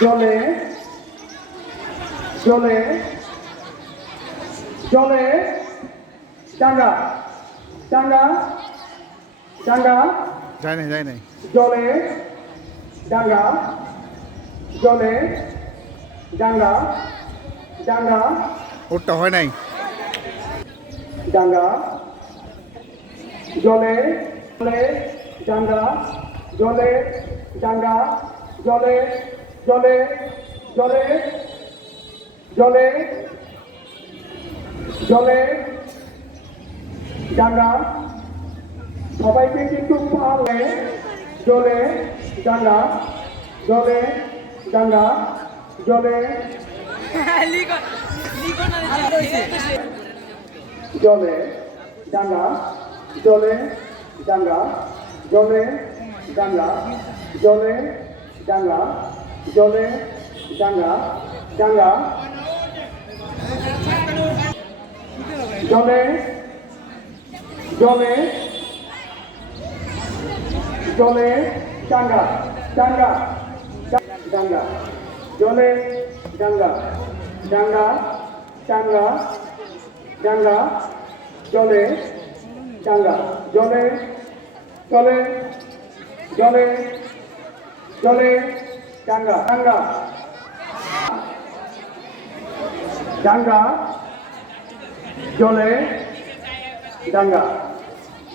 জলে জলে জলে ডাঙ্গা ডাঙ্গা ডাঙ্গা যায় নাই যায় নাই। জলে ডাঙ্গা জলে ডাঙ্গা ডাঙ্গা ওরটা হয় নাই। ডাঙ্গা জলে জলে ডাঙ্গা জলে ডাঙ্গা জলে জলে জলে জলে জলে। ডাঙ্গা, সবাইকে কিন্তু পারলে জলে, ডাঙ্গা জলে ডাঙ্গা, জলে। জলে, ডাঙ্গা জলে ডাঙ্গা জলে ডাঙ্গা, জলে। ডাঙ্গা, জলে ডাঙ্গা ডাঙ্গা। জলে জলে জলে ডাঙ্গা ডাঙ্গা ডাঙ্গা। জলে ডাঙ্গা ডাঙ্গা ডাঙ্গা ডাঙ্গা, জলে ডাঙ্গা। জলে জলে জলে জলে ডাঙ্গা ডাঙ্গা ডাঙ্গা জলে ডাঙ্গা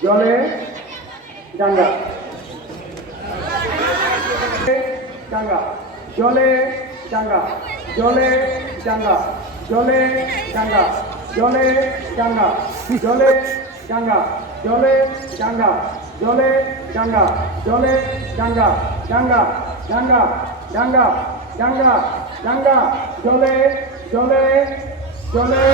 জলে ডাঙ্গা ডাঙ্গা জলে ডাঙ্গা জলে ডাঙ্গা জলে ডাঙ্গা জলে ডাঙ্গা জলে ডাঙ্গা জলে ডাঙ্গা জলে ডাঙ্গা জলে ডাঙ্গা ডাঙ্গা ডাঙ্গা ডাঙ্গা ডাঙ্গা ডাঙ্গা জলে জলে জলে